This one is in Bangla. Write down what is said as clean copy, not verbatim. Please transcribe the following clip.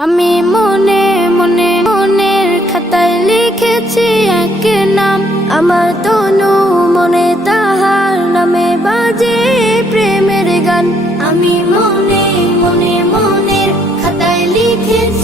আমি মনে মনে মনের খাতায় লিখেছি এক নাম, আমার তনু মনে তাহার নামে বাজে প্রেমের গান। আমি মনে মনে মনের খাতায় লিখেছি